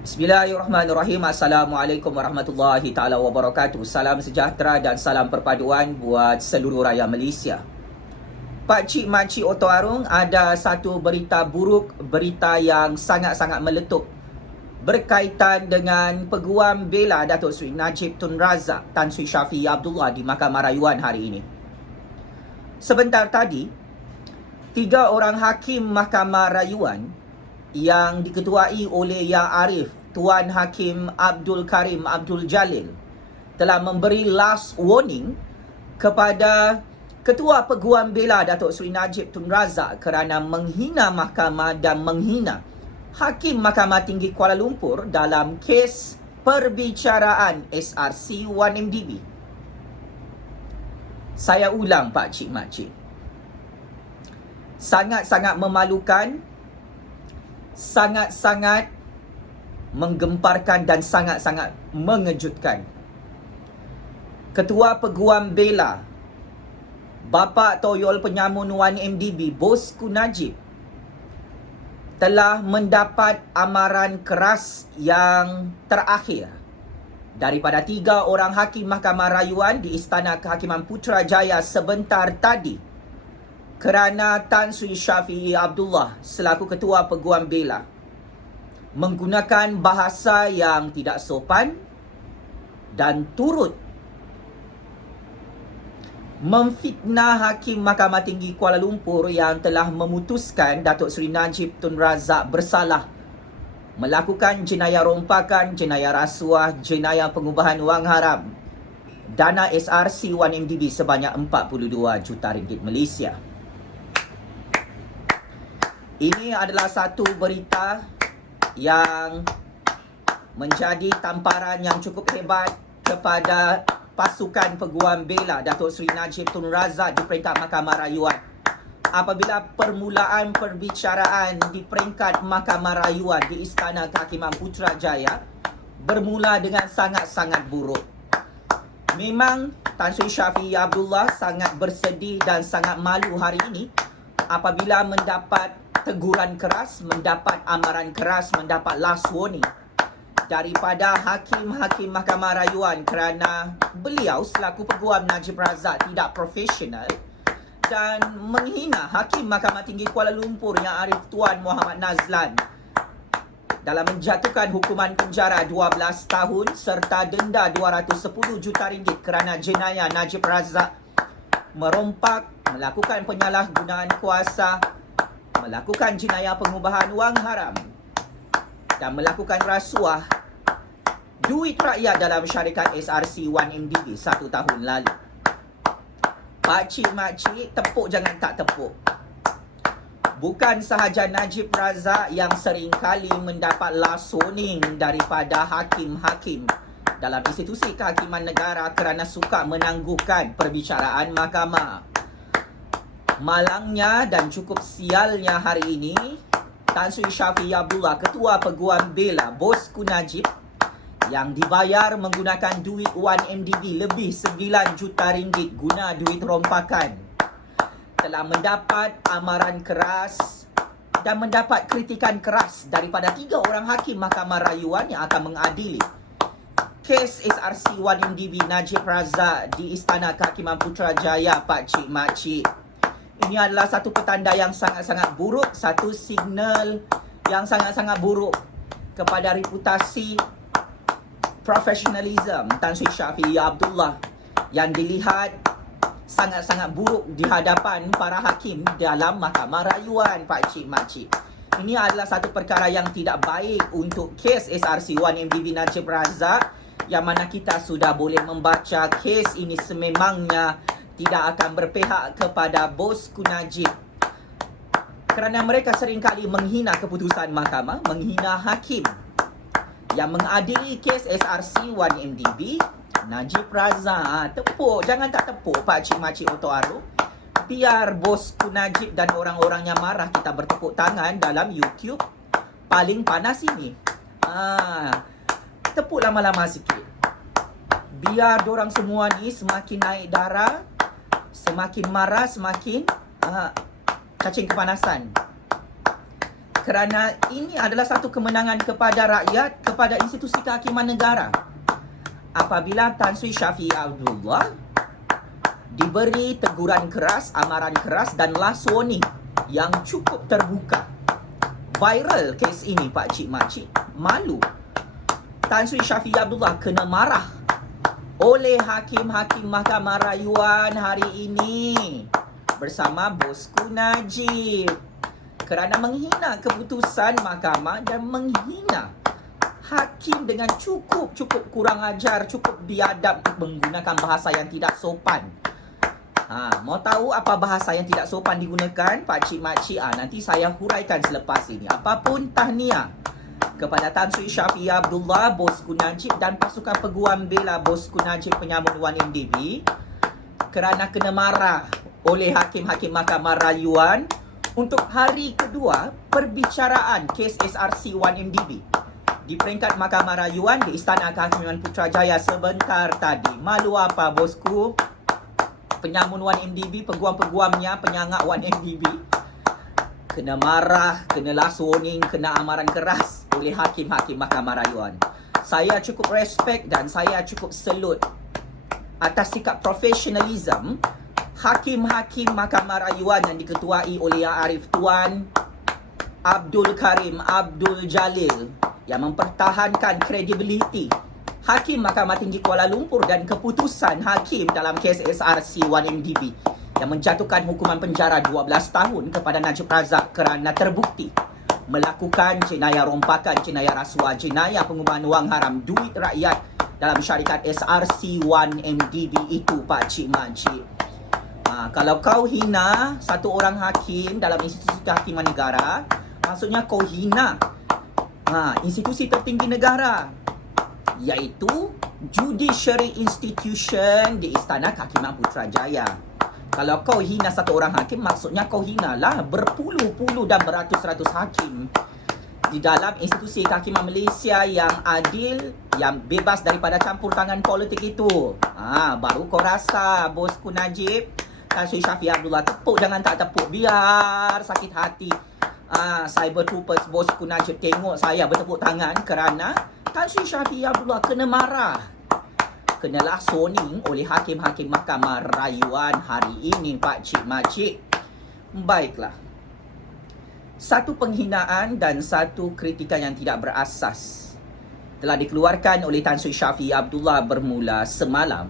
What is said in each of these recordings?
Bismillahirrahmanirrahim. Assalamualaikum warahmatullahi ta'ala wabarakatuh. Salam sejahtera dan salam perpaduan buat seluruh rakyat Malaysia. Pakcik makcik Oto Arung, ada satu berita buruk, berita yang sangat-sangat meletup berkaitan dengan Peguam Bela Datuk Seri Najib Tun Razak Tan Sri Shafie Abdullah di Mahkamah Rayuan hari ini. Sebentar tadi, 3 orang hakim Mahkamah Rayuan yang diketuai oleh Yang Arif Tuan Hakim Abdul Karim Abdul Jalil telah memberi last warning kepada Ketua Peguam Bela Datuk Seri Najib Tun Razak kerana menghina mahkamah dan menghina Hakim Mahkamah Tinggi Kuala Lumpur dalam kes perbicaraan SRC 1MDB. Saya ulang pakcik makcik, sangat-sangat memalukan, sangat-sangat menggemparkan dan sangat-sangat mengejutkan. Ketua Peguam Bela Bapa Toyol Penyamun 1MDB Bosku Najib telah mendapat amaran keras yang terakhir daripada 3 orang hakim Mahkamah Rayuan di Istana Kehakiman Putrajaya sebentar tadi kerana Tan Sri Shafie Abdullah selaku Ketua Peguam Bela menggunakan bahasa yang tidak sopan dan turut memfitnah Hakim Mahkamah Tinggi Kuala Lumpur yang telah memutuskan Datuk Seri Najib Tun Razak bersalah melakukan jenayah rompakan, jenayah rasuah, jenayah pengubahan wang haram dana SRC 1MDB sebanyak 42 juta ringgit Malaysia. Ini adalah satu berita yang menjadi tamparan yang cukup hebat kepada pasukan Peguam Bela Datuk Seri Najib Tun Razak di peringkat Mahkamah Rayuan. Apabila permulaan perbicaraan di peringkat Mahkamah Rayuan di Istana Kehakiman Putrajaya bermula dengan sangat-sangat buruk. Memang Tan Sri Shafie Abdullah sangat bersedih dan sangat malu hari ini apabila mendapat teguran keras, mendapat amaran keras, mendapat last warning daripada hakim-hakim Mahkamah Rayuan kerana beliau selaku Peguam Najib Razak tidak profesional dan menghina Hakim Mahkamah Tinggi Kuala Lumpur Yang Arif Tuan Muhammad Nazlan dalam menjatuhkan hukuman penjara 12 tahun serta denda 210 juta ringgit kerana jenayah Najib Razak merompak, melakukan penyalahgunaan kuasa, melakukan jenayah pengubahan wang haram dan melakukan rasuah duit rakyat dalam syarikat SRC 1MDB 1 tahun lalu. Pakcik makcik, tepuk jangan tak tepuk. Bukan sahaja Najib Razak yang seringkali mendapat last warning daripada hakim-hakim dalam institusi kehakiman negara kerana suka menangguhkan perbicaraan mahkamah. Malangnya dan cukup sialnya hari ini, Tan Sri Shafie Abdullah, Ketua Peguam Bela Bosku Najib yang dibayar menggunakan duit 1MDB lebih 9 juta ringgit guna duit rompakan, telah mendapat amaran keras dan mendapat kritikan keras daripada 3 orang hakim Mahkamah Rayuan yang akan mengadili kes SRC 1MDB Najib Razak di Istana Kehakiman Putrajaya. Pakcik makcik, ini adalah satu petanda yang sangat-sangat buruk, satu signal yang sangat-sangat buruk kepada reputasi profesionalism Tan Sri Shafie Abdullah yang dilihat sangat-sangat buruk di hadapan para hakim dalam Mahkamah Rayuan. Pakcik makcik, ini adalah satu perkara yang tidak baik untuk kes SRC 1MDB Najib Razak, yang mana kita sudah boleh membaca kes ini sememangnya tidak akan berpihak kepada Bosku Najib kerana mereka seringkali menghina keputusan mahkamah, menghina hakim yang mengadili kes SRC 1MDB Najib Razak. Tepuk jangan tak tepuk pakcik makcik Oto Arung. Biar Bosku Najib dan orang-orang yang marah kita bertepuk tangan dalam YouTube paling panas ini. Tepuk lama-lama sikit, biar dorang semua ni semakin naik darah, semakin marah, semakin cacing kepanasan. kerana ini adalah satu kemenangan kepada rakyat, kepada institusi kehakiman negara. Apabila Tan Sri Syafiee Abdullah diberi teguran keras, amaran keras dan last warning yang cukup terbuka. Viral kes ini Pak Cik Makcik. Malu. Tan Sri Syafiee Abdullah kena marah oleh hakim-hakim Mahkamah Rayuan hari ini bersama bosku Najib kerana menghina keputusan mahkamah dan menghina hakim dengan cukup kurang ajar, cukup biadab menggunakan bahasa yang tidak sopan. Mau tahu apa bahasa yang tidak sopan digunakan Pak Cik Makcik? Nanti saya huraikan selepas ini. Apapun tahniah kepada Tan Sri Syafiee Abdullah, bosku Najib dan pasukan peguam bela bosku Najib penyamun 1MDB kerana kena marah oleh hakim-hakim Mahkamah Rayuan untuk hari kedua perbicaraan kes SRC 1MDB di peringkat Mahkamah Rayuan di Istana Kehakiman Putrajaya sebentar tadi. Malu apa bosku? Penyamun 1MDB, peguam-peguamnya, penyangak 1MDB kena marah, kena last warning, kena amaran keras oleh hakim-hakim Mahkamah Rayuan. Saya cukup respect dan saya cukup salute atas sikap profesionalism hakim-hakim Mahkamah Rayuan yang diketuai oleh Yang Arif Tuan Abdul Karim Abdul Jalil yang mempertahankan kredibiliti Hakim Mahkamah Tinggi Kuala Lumpur dan keputusan hakim dalam kes SRC 1MDB yang menjatuhkan hukuman penjara 12 tahun kepada Najib Razak kerana terbukti melakukan jenayah rompakan, jenayah rasuah, jenayah pengumpulan wang haram duit rakyat dalam syarikat SRC 1MDB itu Pak Cik Makcik. Kalau kau hina satu orang hakim dalam institusi kehakiman negara, maksudnya kau hina institusi tertinggi negara, iaitu Judiciary Institution di Istana Kehakiman Putrajaya. Kalau kau hina satu orang hakim, maksudnya kau hinalah berpuluh-puluh dan beratus-ratus hakim di dalam institusi kehakiman Malaysia yang adil, yang bebas daripada campur tangan politik itu. Baru kau rasa bosku Najib, Tan Sri Syafiee Abdullah. Tepuk jangan tak tepuk, biar sakit hati cyber troopers bosku Najib tengok saya bertepuk tangan kerana Tan Sri Syafiee Abdullah kena marah, kena last warning oleh hakim-hakim Mahkamah Rayuan hari ini Pak Cik Makcik. Baiklah, satu penghinaan dan satu kritikan yang tidak berasas telah dikeluarkan oleh Tan Sri Syafiee Abdullah bermula semalam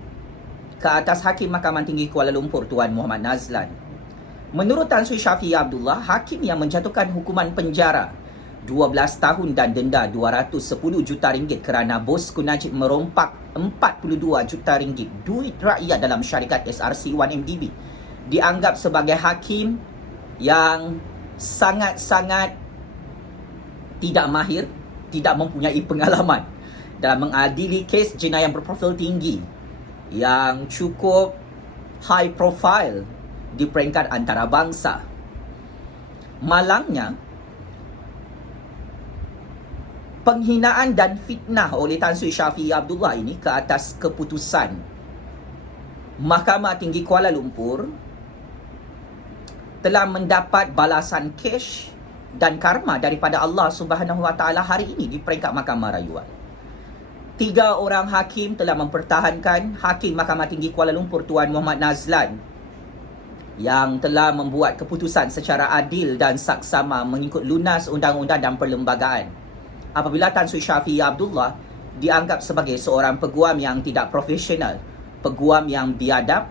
ke atas Hakim Mahkamah Tinggi Kuala Lumpur Tuan Muhammad Nazlan. Menurut Tan Sri Syafiee Abdullah, hakim yang menjatuhkan hukuman penjara 12 tahun dan denda 210 juta ringgit kerana bosku Najib merompak 42 juta ringgit duit rakyat dalam syarikat SRC 1MDB dianggap sebagai hakim yang sangat-sangat tidak mahir, tidak mempunyai pengalaman dalam mengadili kes jenayah berprofil tinggi yang cukup high profile di peringkat antarabangsa. Malangnya, penghinaan dan fitnah oleh Tan Sri Syafiee Abdullah ini ke atas keputusan Mahkamah Tinggi Kuala Lumpur telah mendapat balasan cash dan karma daripada Allah Subhanahu Wa Taala hari ini di peringkat Mahkamah Rayuan. 3 orang hakim telah mempertahankan Hakim Mahkamah Tinggi Kuala Lumpur Tuan Muhammad Nazlan yang telah membuat keputusan secara adil dan saksama mengikut lunas undang-undang dan perlembagaan. Apabila Tan Sri Syafiee Abdullah dianggap sebagai seorang peguam yang tidak profesional, peguam yang biadab,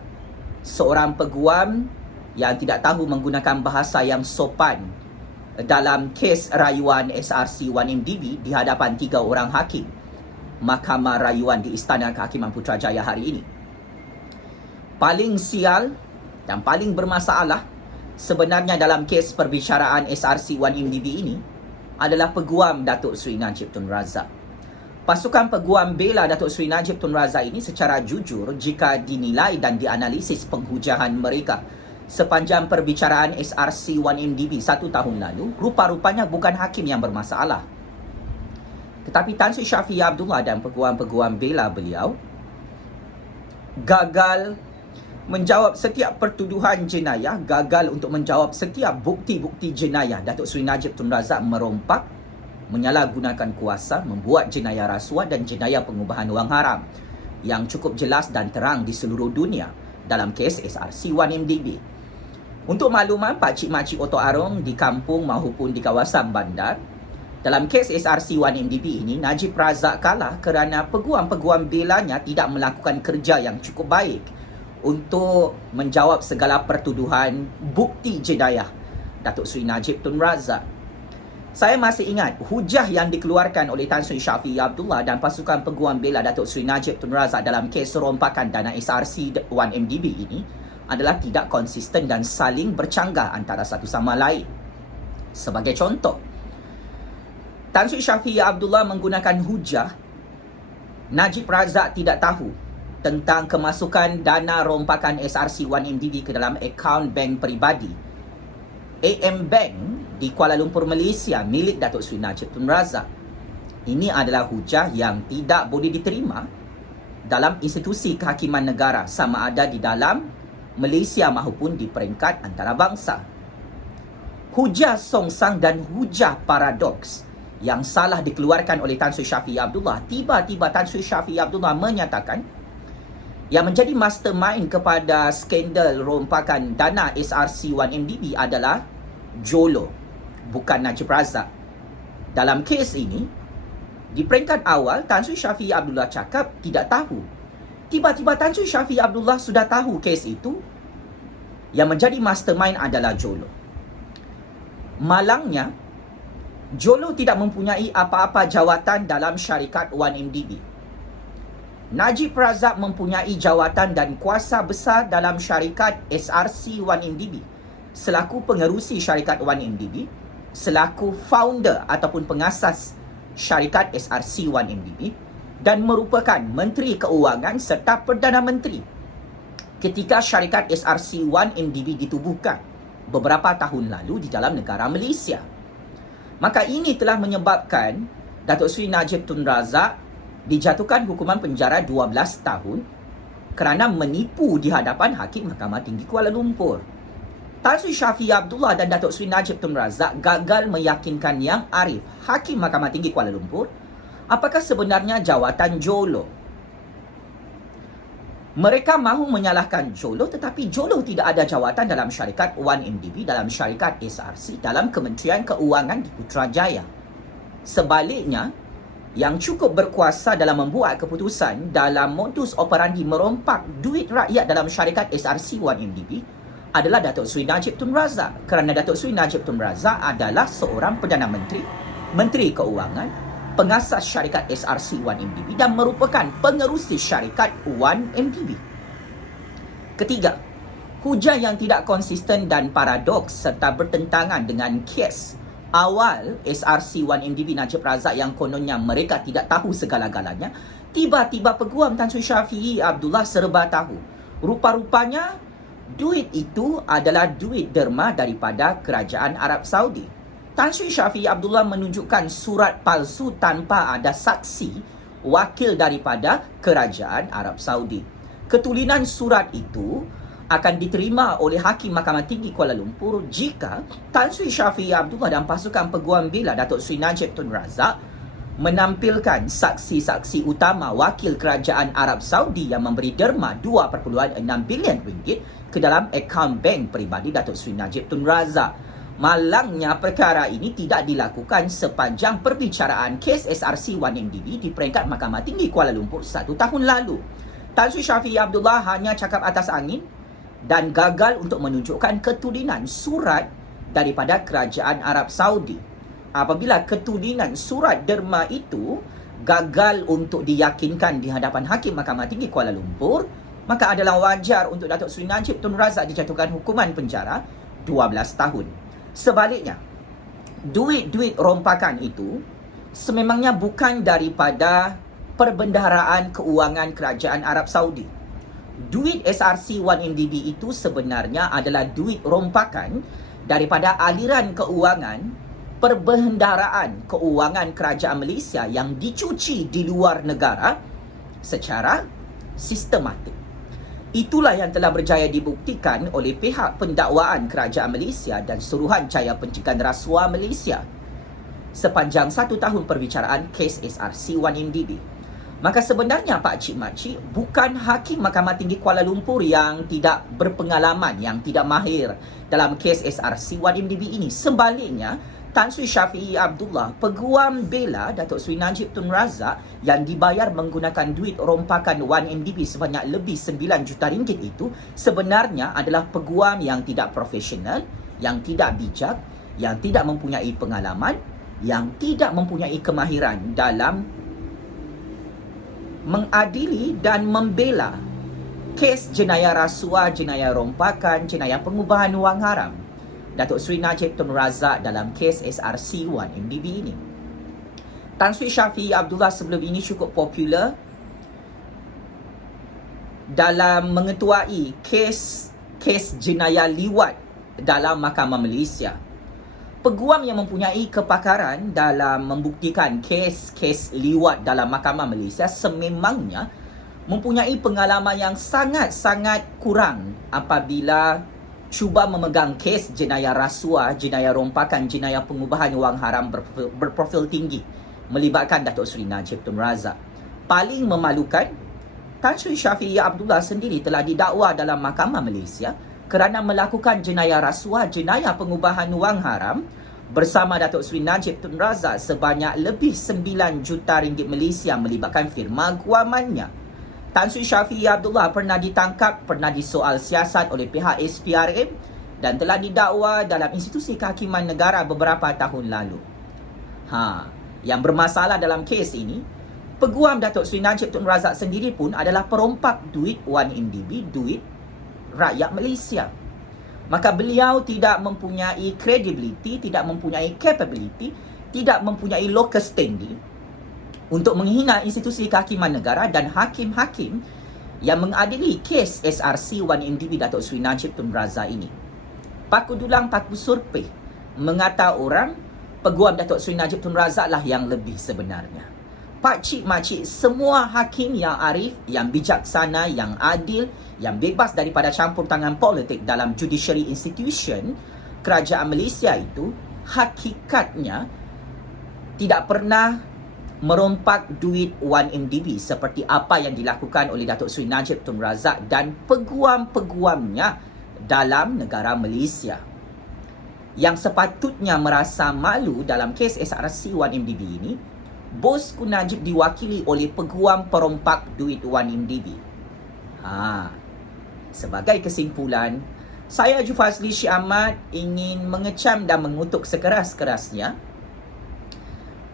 seorang peguam yang tidak tahu menggunakan bahasa yang sopan dalam kes rayuan SRC 1MDB di hadapan 3 orang hakim Mahkamah Rayuan di Istana Kehakiman Putrajaya hari ini. Paling sial dan paling bermasalah sebenarnya dalam kes perbicaraan SRC 1MDB ini adalah peguam Datuk Seri Najib Tun Razak. Pasukan peguam bela Datuk Seri Najib Tun Razak ini secara jujur jika dinilai dan dianalisis penghujahan mereka sepanjang perbicaraan SRC 1MDB 1 tahun lalu, rupa-rupanya bukan hakim yang bermasalah. Tetapi Tan Sri Syafiee Abdullah dan peguam-peguam bela beliau gagal menjawab setiap pertuduhan jenayah, gagal untuk menjawab setiap bukti-bukti jenayah. Datuk Seri Najib Tun Razak merompak, menyalahgunakan kuasa, membuat jenayah rasuah dan jenayah pengubahan wang haram yang cukup jelas dan terang di seluruh dunia dalam kes SRC 1MDB. Untuk makluman pakcik-makcik Oto Arong di kampung maupun di kawasan bandar, dalam kes SRC 1MDB ini, Najib Razak kalah kerana peguam-peguam belanya tidak melakukan kerja yang cukup baik untuk menjawab segala pertuduhan bukti jenayah Datuk Seri Najib Tun Razak. Saya masih ingat hujah yang dikeluarkan oleh Tan Sri Shafie Abdullah dan pasukan peguam bela Datuk Seri Najib Tun Razak dalam kes rompakan dana SRC 1MDB ini adalah tidak konsisten dan saling bercanggah antara satu sama lain. Sebagai contoh, Tan Sri Shafie Abdullah menggunakan hujah Najib Razak tidak tahu tentang kemasukan dana rompakan SRC 1MDB ke dalam akaun bank peribadi AM Bank di Kuala Lumpur, Malaysia milik Datuk Seri Najib Tun Razak. Ini adalah hujah yang tidak boleh diterima dalam institusi kehakiman negara, sama ada di dalam Malaysia maupun di peringkat antarabangsa. Hujah songsang dan hujah paradoks yang salah dikeluarkan oleh Tan Sri Shafie Abdullah. Tiba-tiba Tan Sri Shafie Abdullah menyatakan yang menjadi mastermind kepada skandal rompakan dana SRC 1MDB adalah Jolo, bukan Najib Razak. Dalam kes ini, di peringkat awal Tan Sri Shafie Abdullah cakap tidak tahu. Tiba-tiba Tan Sri Shafie Abdullah sudah tahu kes itu. Yang menjadi mastermind adalah Jolo. Malangnya, Jolo tidak mempunyai apa-apa jawatan dalam syarikat 1MDB. Najib Razak mempunyai jawatan dan kuasa besar dalam syarikat SRC 1MDB selaku pengerusi syarikat 1MDB, selaku founder ataupun pengasas syarikat SRC 1MDB dan merupakan Menteri Keuangan serta Perdana Menteri ketika syarikat SRC 1MDB ditubuhkan beberapa tahun lalu di dalam negara Malaysia. Maka ini telah menyebabkan Datuk Seri Najib Tun Razak dijatuhkan hukuman penjara 12 tahun kerana menipu di hadapan Hakim Mahkamah Tinggi Kuala Lumpur. Tan Sri Shafie Abdullah dan Datuk Seri Najib Tun Razak gagal meyakinkan Yang Arif, Hakim Mahkamah Tinggi Kuala Lumpur, apakah sebenarnya jawatan Jolo. Mereka mahu menyalahkan Jolo, tetapi Jolo tidak ada jawatan dalam syarikat 1MDB, dalam syarikat SRC, dalam Kementerian Keuangan di Putrajaya. Sebaliknya, yang cukup berkuasa dalam membuat keputusan dalam modus operandi merompak duit rakyat dalam syarikat SRC 1MDB adalah Datuk Seri Najib Tun Razak. Kerana Datuk Seri Najib Tun Razak adalah seorang Perdana Menteri, Menteri Keuangan, pengasas syarikat SRC 1MDB dan merupakan pengerusi syarikat 1MDB. Ketiga, hujah yang tidak konsisten dan paradoks serta bertentangan dengan kes awal SRC 1MDB Najib Razak yang kononnya mereka tidak tahu segala-galanya. Tiba-tiba peguam Tan Sri Shafie Abdullah serba tahu. Rupa-rupanya duit itu adalah duit derma daripada Kerajaan Arab Saudi. Tan Sri Shafie Abdullah menunjukkan surat palsu tanpa ada saksi wakil daripada Kerajaan Arab Saudi. Ketulinan surat itu akan diterima oleh Hakim Mahkamah Tinggi Kuala Lumpur jika Tan Sri Shafie Abdullah dan pasukan peguam bela Datuk Seri Najib Tun Razak menampilkan saksi-saksi utama wakil Kerajaan Arab Saudi yang memberi derma 2.6 bilion ringgit ke dalam akaun bank peribadi Datuk Seri Najib Tun Razak. Malangnya perkara ini tidak dilakukan sepanjang perbicaraan kes SRC 1MDB di peringkat Mahkamah Tinggi Kuala Lumpur 1 tahun lalu. Tan Sri Shafie Abdullah hanya cakap atas angin dan gagal untuk menunjukkan ketulinan surat daripada Kerajaan Arab Saudi. Apabila ketulinan surat derma itu gagal untuk diyakinkan di hadapan Hakim Mahkamah Tinggi Kuala Lumpur, maka adalah wajar untuk Datuk Seri Najib Tun Razak dijatuhkan hukuman penjara 12 tahun. Sebaliknya, duit-duit rompakan itu sememangnya bukan daripada perbendaharaan keuangan Kerajaan Arab Saudi. Duit SRC 1MDB itu sebenarnya adalah duit rompakan daripada aliran keuangan perbendaharaan keuangan Kerajaan Malaysia yang dicuci di luar negara secara sistematik. Itulah yang telah berjaya dibuktikan oleh pihak pendakwaan Kerajaan Malaysia dan Suruhanjaya Pencegahan Rasuah Malaysia sepanjang 1 tahun perbicaraan kes SRC1MDB. Maka sebenarnya Pak Cik Makcik bukan Hakim Mahkamah Tinggi Kuala Lumpur yang tidak berpengalaman, yang tidak mahir dalam kes SRC1MDB ini. Sebaliknya, Tan Sri Syafiee Abdullah, Peguam bela Datuk Seri Najib Tun Razak yang dibayar menggunakan duit rompakan 1MDB sebanyak lebih 9 juta ringgit itu sebenarnya adalah peguam yang tidak profesional, yang tidak bijak, yang tidak mempunyai pengalaman, yang tidak mempunyai kemahiran dalam mengadili dan membela kes jenayah rasuah, jenayah rompakan, jenayah pengubahan wang haram Datuk Seri Najib Tun Razak dalam kes SRC1MDB ini. Tan Sri Syafiee Abdullah sebelum ini cukup popular dalam mengetuai kes jenayah liwat dalam Mahkamah Malaysia. Peguam yang mempunyai kepakaran dalam membuktikan kes liwat dalam Mahkamah Malaysia sememangnya mempunyai pengalaman yang sangat-sangat kurang apabila cuba memegang kes jenayah rasuah, jenayah rompakan, jenayah pengubahan wang haram berprofil tinggi melibatkan Datuk Seri Najib Tun Razak. Paling memalukan, Tan Sri Syafiee Abdullah sendiri telah didakwa dalam Mahkamah Malaysia kerana melakukan jenayah rasuah, jenayah pengubahan wang haram bersama Datuk Seri Najib Tun Razak sebanyak lebih 9 juta ringgit Malaysia melibatkan firma guamannya. Tan Sri Syafiee Abdullah pernah ditangkap, pernah disoal siasat oleh pihak SPRM dan telah didakwa dalam institusi kehakiman negara beberapa tahun lalu. Yang bermasalah dalam kes ini, Peguam Datuk Seri Najib Tun Razak sendiri pun adalah perompak duit 1MDB, duit rakyat Malaysia. Maka beliau tidak mempunyai credibility, tidak mempunyai capability, tidak mempunyai locus standi untuk menghina institusi kehakiman negara dan hakim-hakim yang mengadili kes SRC1MDB Datuk Seri Najib Tun Razak ini. Paku dulang, paku surpih mengata orang Peguam Datuk Seri Najib Tun Razak lah yang lebih sebenarnya. Pak Cik Makcik, semua hakim yang arif, yang bijaksana, yang adil, yang bebas daripada campur tangan politik dalam judiciary institution Kerajaan Malaysia itu hakikatnya tidak pernah merompak duit 1MDB seperti apa yang dilakukan oleh Datuk Seri Najib Tun Razak dan peguam-peguamnya dalam negara Malaysia. Yang sepatutnya merasa malu dalam kes SRC1MDB ini, bosku Najib diwakili oleh peguam perompak duit 1MDB. Sebagai kesimpulan, saya Jufazli Syed Ahmad ingin mengecam dan mengutuk sekeras-kerasnya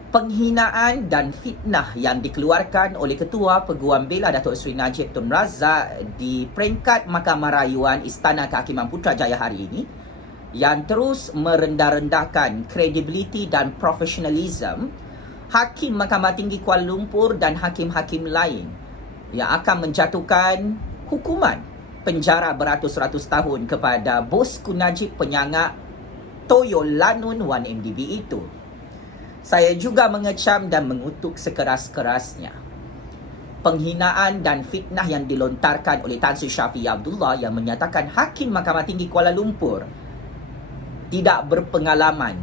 penghinaan dan fitnah yang dikeluarkan oleh Ketua Peguam Bela Datuk Seri Najib Tun Razak di peringkat Mahkamah Rayuan Istana Kehakiman Putrajaya hari ini yang terus merendah-rendahkan kredibiliti dan profesionalism Hakim Mahkamah Tinggi Kuala Lumpur dan hakim-hakim lain yang akan menjatuhkan hukuman penjara beratus-ratus tahun kepada bosku Najib penyangak Toyo Lanun 1MDB itu. Saya juga mengecam dan mengutuk sekeras-kerasnya penghinaan dan fitnah yang dilontarkan oleh Tan Sri Syafiee Abdullah yang menyatakan Hakim Mahkamah Tinggi Kuala Lumpur tidak berpengalaman,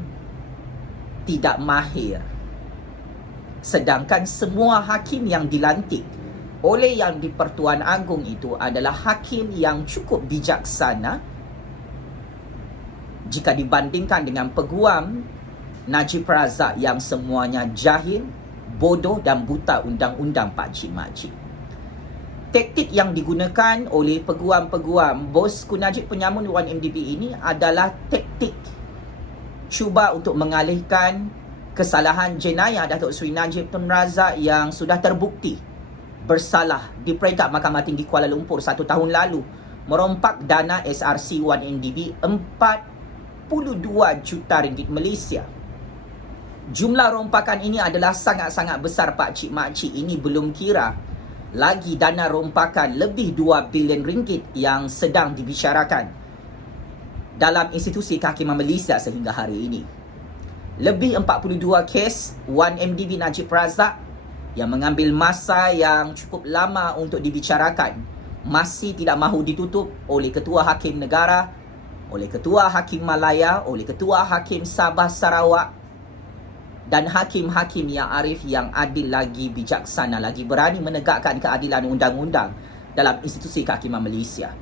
tidak mahir. Sedangkan semua hakim yang dilantik oleh Yang di-Pertuan Agong itu adalah hakim yang cukup bijaksana jika dibandingkan dengan peguam Najib Razak yang semuanya jahil, bodoh dan buta undang-undang Pak Cik Makcik. Taktik yang digunakan oleh peguam-peguam bosku Najib penyamun 1MDB ini adalah taktik cuba untuk mengalihkan kesalahan jenayah Datuk Seri Najib Tun Razak yang sudah terbukti bersalah di peringkat Mahkamah Tinggi Kuala Lumpur 1 tahun lalu merompak dana SRC1MDB 42 juta ringgit Malaysia. Jumlah rompakan ini adalah sangat-sangat besar Pak Cik Makcik. Ini belum kira lagi dana rompakan lebih 2 bilion ringgit yang sedang dibicarakan dalam institusi kehakiman Malaysia sehingga hari ini. Lebih 42 kes 1MDB Najib Razak yang mengambil masa yang cukup lama untuk dibicarakan masih tidak mahu ditutup oleh Ketua Hakim Negara, oleh Ketua Hakim Malaya, oleh Ketua Hakim Sabah Sarawak dan hakim-hakim yang arif, yang adil lagi, bijaksana lagi, berani menegakkan keadilan undang-undang dalam institusi kehakiman Malaysia.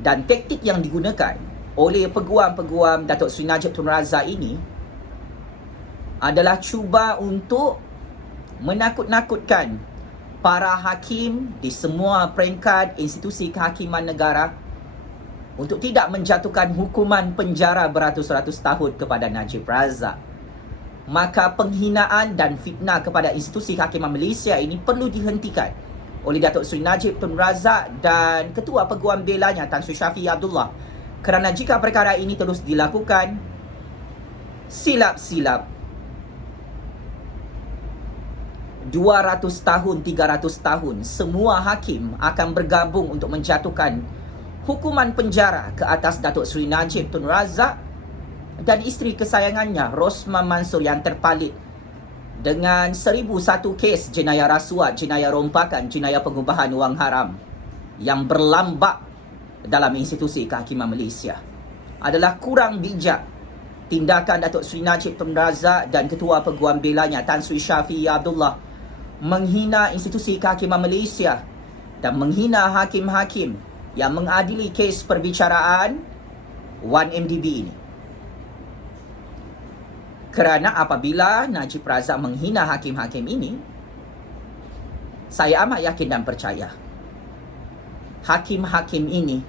Dan taktik yang digunakan oleh peguam-peguam Datuk Seri Najib Tun Razak ini adalah cuba untuk menakut-nakutkan para hakim di semua peringkat institusi kehakiman negara untuk tidak menjatuhkan hukuman penjara beratus-ratus tahun kepada Najib Razak. Maka penghinaan dan fitnah kepada institusi kehakiman Malaysia ini perlu dihentikan oleh Datuk Seri Najib Tun Razak dan Ketua Peguam Belanya Tan Sri Shafie Abdullah. Kerana jika perkara ini terus dilakukan, silap-silap 200 tahun, 300 tahun, semua hakim akan bergabung untuk menjatuhkan hukuman penjara ke atas Datuk Seri Najib Tun Razak dan isteri kesayangannya Rosmah Mansor yang terpalit dengan 1001 kes jenayah rasuat, jenayah rompakan, jenayah pengubahan wang haram yang berlambak dalam institusi kehakiman Malaysia. Adalah kurang bijak tindakan Datuk Seri Najib Tun Razak dan Ketua Peguam Belanya Tan Sri Shafie Abdullah menghina institusi kehakiman Malaysia dan menghina hakim-hakim yang mengadili kes perbicaraan 1MDB ini. Kerana apabila Najib Razak menghina hakim-hakim ini, saya amat yakin dan percaya hakim-hakim ini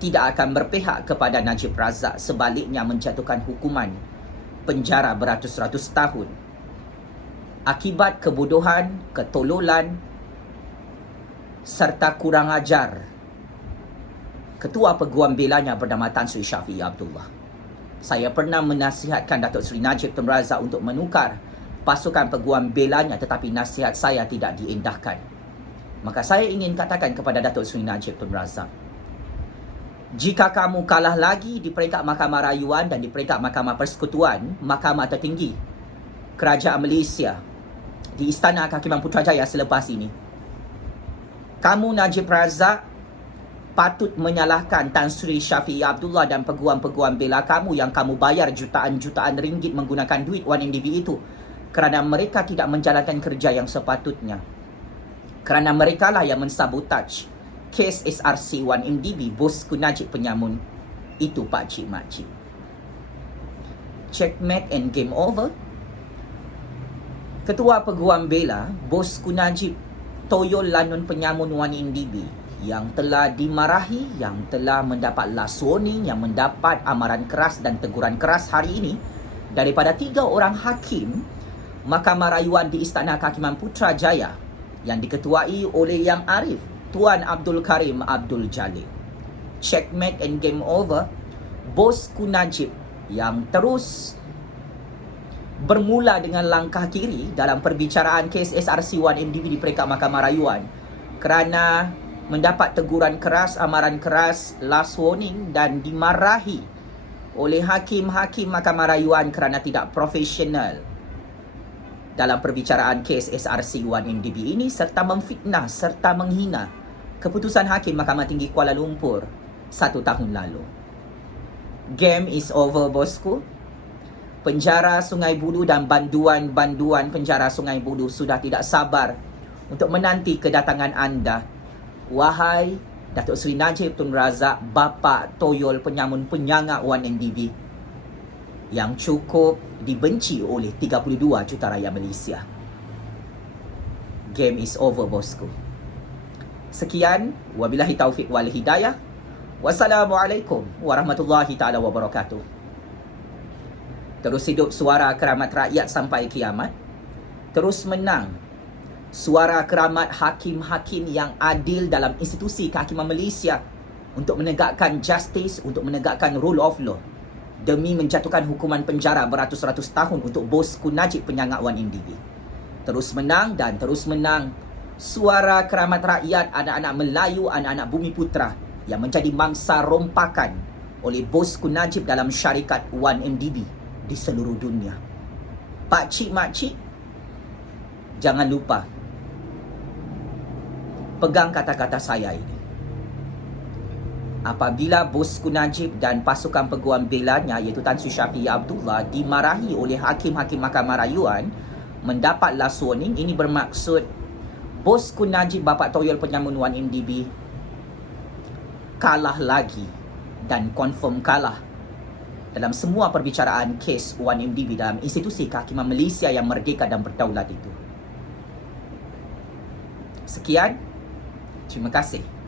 tidak akan berpihak kepada Najib Razak, sebaliknya menjatuhkan hukuman penjara beratus-ratus tahun akibat kebodohan, ketololan serta kurang ajar Ketua Peguam Belanya bernama Tan Sri Shafie Abdullah. Saya pernah menasihatkan Datuk Seri Najib Tun Razak untuk menukar pasukan Peguam Belanya, tetapi nasihat saya tidak diindahkan. Maka saya ingin katakan kepada Datuk Seri Najib Tun Razak, jika kamu kalah lagi di peringkat Mahkamah Rayuan dan di peringkat Mahkamah Persekutuan, mahkamah tertinggi Kerajaan Malaysia, di Istana Kehakiman Putrajaya selepas ini, kamu Najib Razak patut menyalahkan Tan Sri Shafie Abdullah dan peguam-peguam bela kamu yang kamu bayar jutaan-jutaan ringgit menggunakan duit 1MDB itu, kerana mereka tidak menjalankan kerja yang sepatutnya. Kerana mereka lah yang mensabotaj kes SRC 1MDB bosku Najib Penyamun itu, pakcik makcik. Checkmate and game over. Ketua Peguam Bela bosku Najib Toyol Lanun Penyamun 1MDB yang telah dimarahi, yang telah mendapat last warning, yang mendapat amaran keras dan teguran keras hari ini daripada 3 orang hakim Mahkamah Rayuan di Istana Kehakiman Putrajaya yang diketuai oleh Yang Arif Tuan Abdul Karim Abdul Jalil. Checkmate and game over. Bosku Najib yang terus bermula dengan langkah kiri dalam perbicaraan kes SRC 1MDB di peringkat Mahkamah Rayuan kerana mendapat teguran keras, amaran keras, last warning dan dimarahi oleh hakim-hakim Mahkamah Rayuan kerana tidak profesional dalam perbicaraan kes SRC 1MDB ini, serta memfitnah serta menghina keputusan Hakim Mahkamah Tinggi Kuala Lumpur 1 tahun lalu. Game is over, bosku. Penjara Sungai Buloh dan banduan-banduan penjara Sungai Buloh sudah tidak sabar untuk menanti kedatangan anda, wahai Datuk Seri Najib Tun Razak, bapa toyol penyamun penyangak 1MDB yang cukup dibenci oleh 32 juta rakyat Malaysia. Game is over, bosku. Sekian, wabillahi taufiq wal hidayah. Wassalamualaikum warahmatullahi taala wabarakatuh. Terus hidup suara keramat rakyat sampai kiamat. Terus menang suara keramat hakim-hakim yang adil dalam institusi kehakiman Malaysia untuk menegakkan justice, untuk menegakkan rule of law, demi menjatuhkan hukuman penjara beratus-ratus tahun untuk bosku Najib penyangak 1MDB. Terus menang dan terus menang suara keramat rakyat, anak-anak Melayu, anak-anak Bumi Putra yang menjadi mangsa rompakan oleh bosku Najib dalam syarikat 1MDB di seluruh dunia. Pakcik makcik, jangan lupa pegang kata-kata saya ini. apabila Bosku Najib dan pasukan peguam belanya iaitu Tan Sri Syafiee Abdullah dimarahi oleh hakim-hakim Mahkamah Rayuan, mendapat last warning. Ini bermaksud Bosku Najib Bapak Toyol Penyamun 1MDB kalah lagi dan confirm kalah dalam semua perbicaraan kes 1MDB dalam institusi kehakiman Malaysia yang merdeka dan berdaulat itu. Sekian, terima kasih.